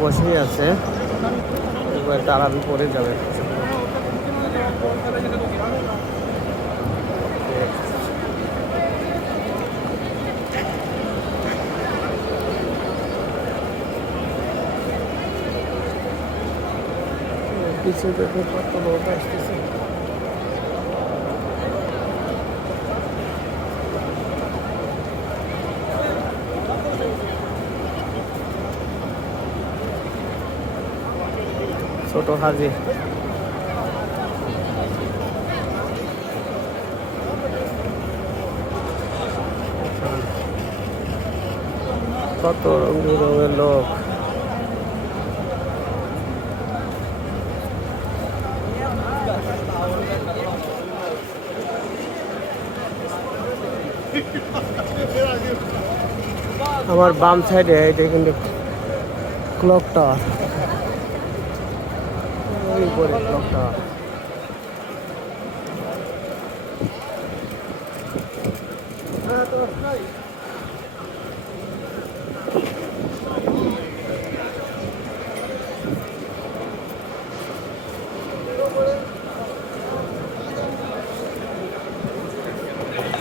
বসেই আছে। এবার তারাবি পরে যাবে। পিছিয়ে দেখে কত লোক আসতেছে। ছোট হাজি। কত রঙ রঙের লোক। আমার বাম সাইডে এটা কিন্তু ক্লক টাওয়ার ওই উপরে লোকটা। হ্যাঁ তো